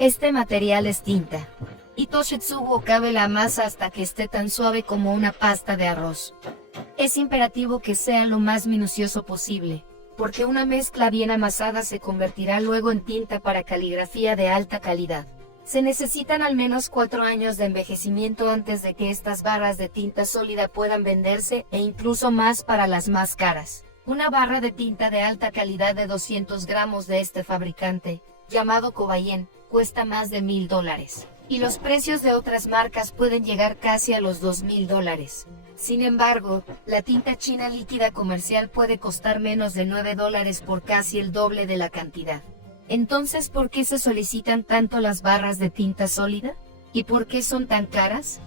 Este material es tinta. Itoshitsugu cabe la masa hasta que esté tan suave como una pasta de arroz. Es imperativo que sea lo más minucioso posible, porque una mezcla bien amasada se convertirá luego en tinta para caligrafía de alta calidad. Se necesitan al menos 4 años de envejecimiento antes de que estas barras de tinta sólida puedan venderse e incluso más para las más caras. Una barra de tinta de alta calidad de 200 gramos de este fabricante, llamado Kobayen, cuesta más de $1000. Y los precios de otras marcas pueden llegar casi a los $2000. Sin embargo, la tinta china líquida comercial puede costar menos de $9 por casi el doble de la cantidad. Entonces, ¿por qué se solicitan tanto las barras de tinta sólida? ¿Y por qué son tan caras?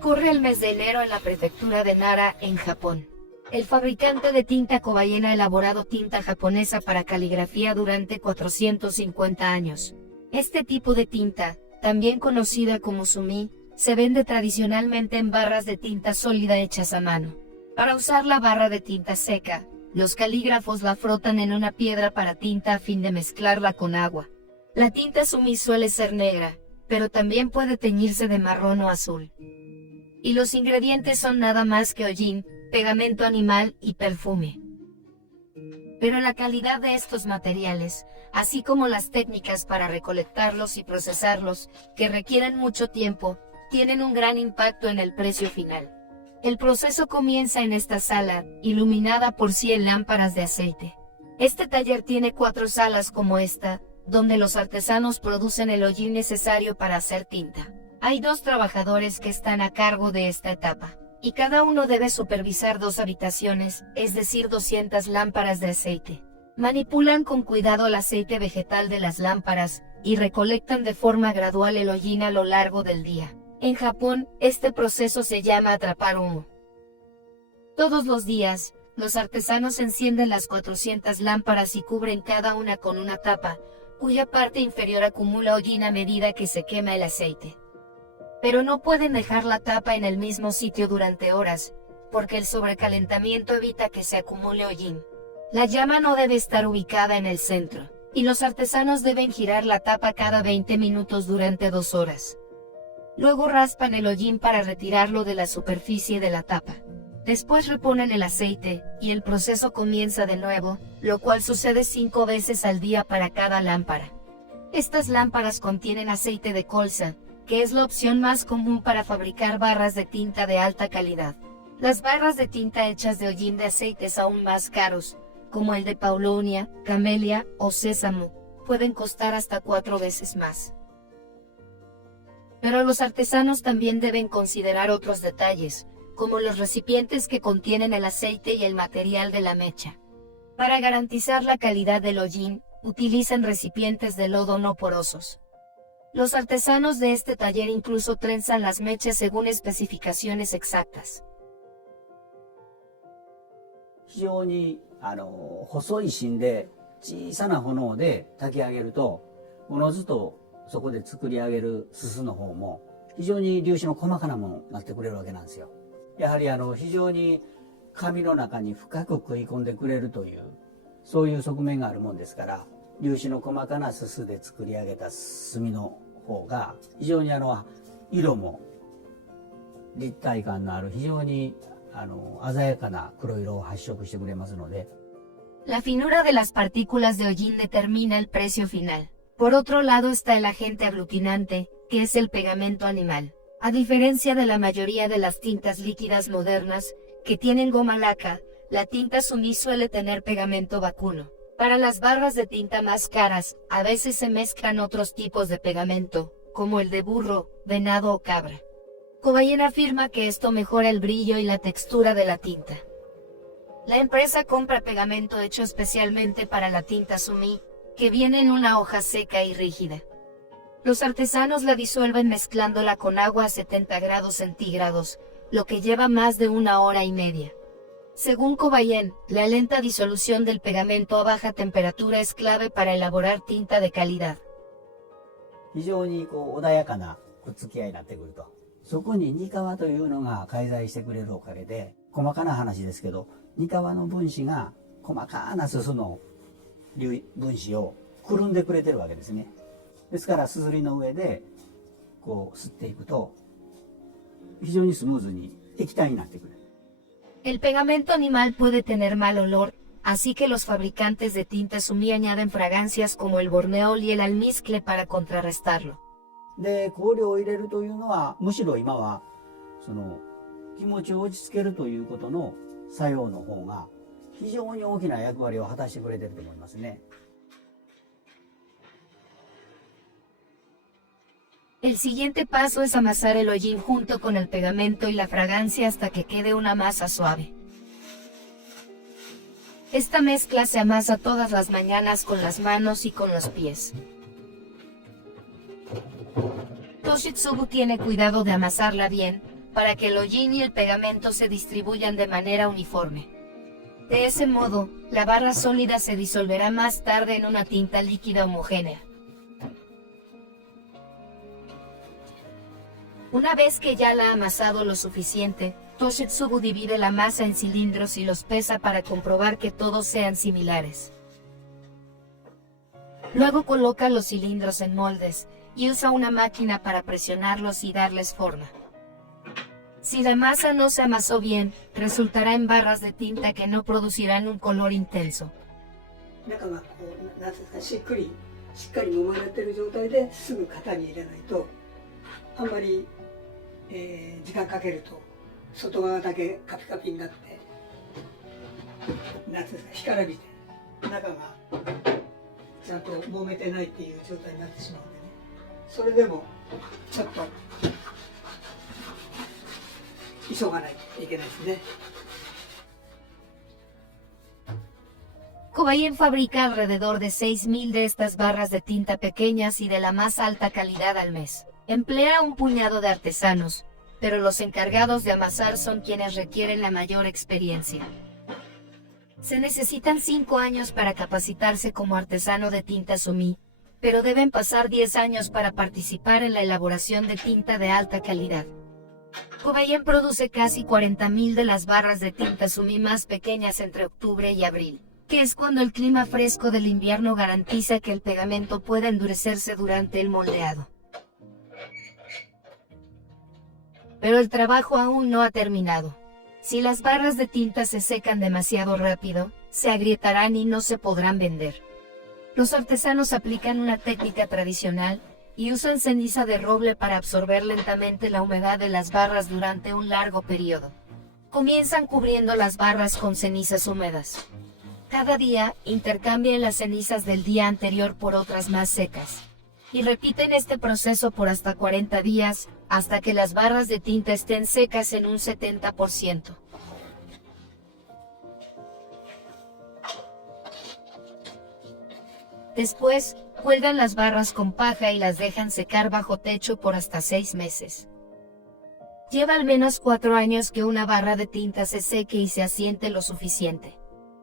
Corre el mes de enero en la prefectura de Nara, en Japón. El fabricante de tinta Kobayen ha elaborado tinta japonesa para caligrafía durante 450 años. Este tipo de tinta, también conocida como sumi, se vende tradicionalmente en barras de tinta sólida hechas a mano. Para usar la barra de tinta seca, los calígrafos la frotan en una piedra para tinta a fin de mezclarla con agua. La tinta sumi suele ser negra, pero también puede teñirse de marrón o azul. Y los ingredientes son nada más que hollín, pegamento animal y perfume. Pero la calidad de estos materiales, así como las técnicas para recolectarlos y procesarlos, que requieren mucho tiempo, tienen un gran impacto en el precio final. El proceso comienza en esta sala, iluminada por 100 lámparas de aceite. Este taller tiene 4 salas como esta, donde los artesanos producen el hollín necesario para hacer tinta. Hay 2 trabajadores que están a cargo de esta etapa, y cada uno debe supervisar 2 habitaciones, es decir 200 lámparas de aceite. Manipulan con cuidado el aceite vegetal de las lámparas, y recolectan de forma gradual el hollín a lo largo del día. En Japón, este proceso se llama atrapar humo. Todos los días, los artesanos encienden las 400 lámparas y cubren cada una con una tapa, cuya parte inferior acumula hollín a medida que se quema el aceite. Pero no pueden dejar la tapa en el mismo sitio durante horas, porque el sobrecalentamiento evita que se acumule hollín. La llama no debe estar ubicada en el centro, y los artesanos deben girar la tapa cada 20 minutos durante 2 horas. Luego raspan el hollín para retirarlo de la superficie de la tapa. Después reponen el aceite, y el proceso comienza de nuevo, lo cual sucede 5 veces al día para cada lámpara. Estas lámparas contienen aceite de colza, que es la opción más común para fabricar barras de tinta de alta calidad. Las barras de tinta hechas de hollín de aceites aún más caros, como el de Paulonia, Camellia o Sésamo, pueden costar hasta 4 veces más. Pero los artesanos también deben considerar otros detalles, como los recipientes que contienen el aceite y el material de la mecha. Para garantizar la calidad del hollín, utilizan recipientes de lodo no porosos. Los artesanos de este taller incluso trenzan las mechas según especificaciones exactas. 非常に細い芯で小さな炎で炊き上げると、おのずとそこで作り上げるすすの方も非常に粒子の細かなものになってくれるわけなんですよ。やはり非常に紙の中に深く食い込んでくれるという、そういう側面があるもんですから、粒子の細かなすすで作り上げた炭の方が非常に色も立体感のある非常に鮮やかな黒色を発色してくれますので。La finura de las partículas de hollín determina el precio final. Por otro lado está el agente aglutinante, que es el pegamento animal. A diferencia de la mayoría de las tintas líquidas modernas, que tienen goma laca, la tinta sumi suele tener pegamento vacuno. Para las barras de tinta más caras, a veces se mezclan otros tipos de pegamento, como el de burro, venado o cabra. Kobayen afirma que esto mejora el brillo y la textura de la tinta. La empresa compra pegamento hecho especialmente para la tinta sumi, que viene en una hoja seca y rígida. Los artesanos la disuelven mezclándola con agua a 70 grados centígrados, lo que lleva más de 1 hora y media. Según Kobayen, la lenta disolución del pegamento a baja temperatura es clave para elaborar tinta de calidad. 非常に穏やかなくっつき合いになってくると。そこにニカワというのが介在してくれるおかげで、細かな話ですけど、ニカワの分子が細かなすすの分子をくるんでくれてるわけですね。ですからすずりの上でこう吸っていくと非常にスムーズに液体になってくる。El pegamento animal puede tener mal olor, así que los fabricantes de tinta sumí añaden fragancias como el borneol y el almizcle para contrarrestarlo. で、香料を入れるというのは、むしろ今は、その、気持ちを落ち着けるということの作用の方が、非常に大きな役割を果たしてくれてると思いますね。El siguiente paso es amasar el hollín junto con el pegamento y la fragancia hasta que quede una masa suave. Esta mezcla se amasa todas las mañanas con las manos y con los pies. Toshitsugu tiene cuidado de amasarla bien, para que el hollín y el pegamento se distribuyan de manera uniforme. De ese modo, la barra sólida se disolverá más tarde en una tinta líquida homogénea. Una vez que ya la ha amasado lo suficiente, Toshitsugu divide la masa en cilindros y los pesa para comprobar que todos sean similares. Luego coloca los cilindros en moldes, y usa una máquina para presionarlos y darles forma. Si la masa no se amasó bien, resultará en barras de tinta que no producirán un color intenso. 中がこうなんていうんですか、しっかり揉まれてる状態ですぐ型に入れないと、あんまり、時間かけると外側だけカピカピになって、なんていうんですか、干からびて中がちゃんと揉めてないっていう状態になってしまうんでね。それでもちょっと急がないといけないですね。Cobayen fabrica alrededor de 6.000 de estas barras de tinta pequeñas y de la más alta calidad al mes. Emplea un puñado de artesanos, pero los encargados de amasar son quienes requieren la mayor experiencia. Se necesitan 5 años para capacitarse como artesano de tinta sumí, pero deben pasar 10 años para participar en la elaboración de tinta de alta calidad. Cobayen produce casi 40.000 de las barras de tinta sumí más pequeñas entre octubre y abril, que es cuando el clima fresco del invierno garantiza que el pegamento pueda endurecerse durante el moldeado. Pero el trabajo aún no ha terminado. Si las barras de tinta se secan demasiado rápido, se agrietarán y no se podrán vender. Los artesanos aplican una técnica tradicional y usan ceniza de roble para absorber lentamente la humedad de las barras durante un largo periodo. Comienzan cubriendo las barras con cenizas húmedas. Cada día, intercambian las cenizas del día anterior por otras más secas. Y repiten este proceso por hasta 40 días, hasta que las barras de tinta estén secas en un 70%. Después, cuelgan las barras con paja y las dejan secar bajo techo por hasta 6 meses. Lleva al menos 4 años que una barra de tinta se seque y se asiente lo suficiente.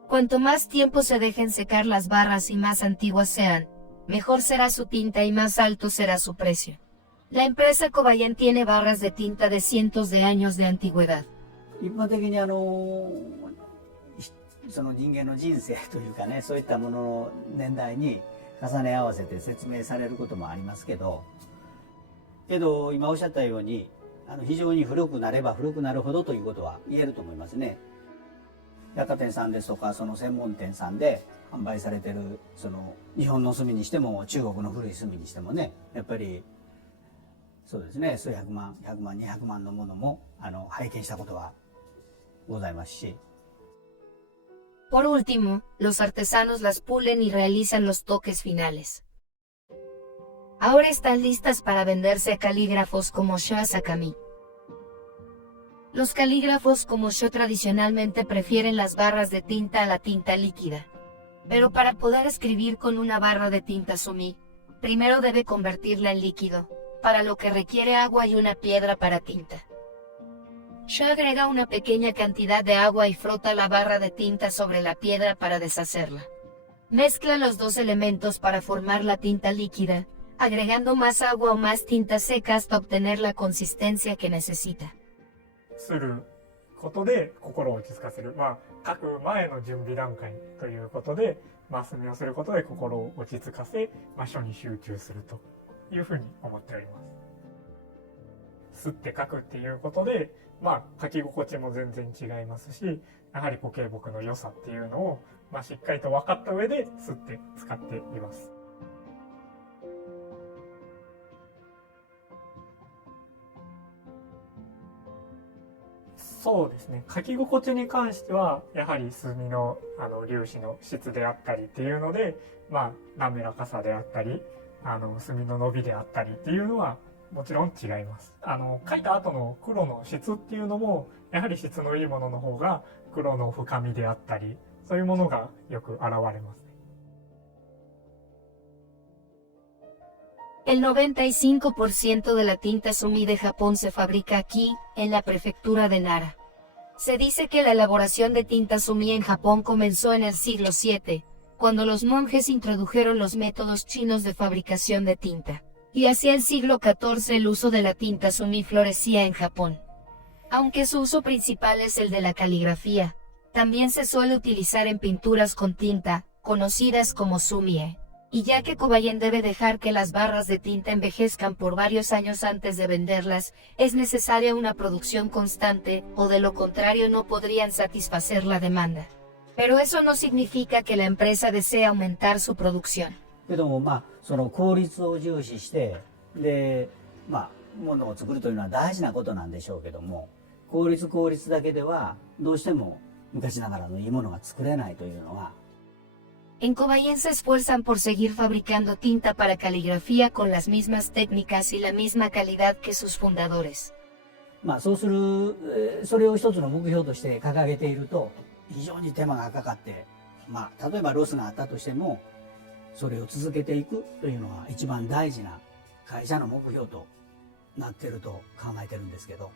Cuanto más tiempo se dejen secar las barras y más antiguas sean, mejor será su tinta y más alto será su precio. La empresa Cobayen tiene barras de tinta de cientos de años de antigüedad. 一般的にその人間の人生というかね、そういったものの年代に重ね合わせて説明されることもありますけど、今おっしゃったように非常に古くなれば古くなるほどということは言えると思いますね。百貨店さんですとかその専門店さんで販売されてるその日本の墨にしても中国の古い墨にしてもね、やっぱりそうですね、数百万100万200万のものも拝見したことはございますし。Por último, los artesanos las pulen y realizan los toques finales. Ahora están listas para venderse a calígrafos como Sho Asakami. Los calígrafos como Sho tradicionalmente prefieren las barras de tinta a la tinta líquida. Pero para poder escribir con una barra de tinta sumí, primero debe convertirla en líquido, para lo que requiere agua y una piedra para tinta. Sho agrega una pequeña cantidad de agua y frota la barra de tinta sobre la piedra para deshacerla. Mezcla los dos elementos para formar la tinta líquida, agregando más agua o más tinta seca hasta obtener la consistencia que necesita. することで心を落ち着かせる、書く前の準備段階ということで、墨をすることで心を落ち着かせ、書に集中するというふうに思っております。吸って書くっていうことで、書き心地も全然違いますし、やはり固形木の良さっていうのを、しっかりと分かった上で吸って使っています。そうですね。書き心地に関しては、やはり墨の粒子の質であったりっていうので、滑らかさであったり、墨の伸びであったりっていうのはもちろん違います。書いた後の黒の質っていうのも、やはり質のいいものの方が黒の深みであったり、そういうものがよく現れますね。El 95% de la tinta sumi de Japón se fabrica aquí, en la prefectura de Nara. Se dice que la elaboración de tinta sumi en Japón comenzó en el siglo VII, cuando los monjes introdujeron los métodos chinos de fabricación de tinta. Y hacia el siglo XIV el uso de la tinta sumi florecía en Japón. Aunque su uso principal es el de la caligrafía, también se suele utilizar en pinturas con tinta, conocidas como sumie. Y ya que Kobayen debe dejar que las barras de tinta envejezcan por varios años antes de venderlas, es necesaria una producción constante, o de lo contrario no podrían satisfacer la demanda. Pero eso no significa que la empresa desee aumentar su producción. けどもその効率を重視してで物を作るというのは大事なことなんでしょうけども、効率だけではどうしても昔ながらのいいものが作れないというのは。En Kobayen se esfuerzan por seguir fabricando tinta para caligrafía con las mismas técnicas y la misma calidad que sus fundadores. そうする、それを一つの目標として掲げていると非常に手間がかかって、例えばロスがあったとしてもそれを続けていくというのが一番大事な会社の目標となっていると考えてるんですけど。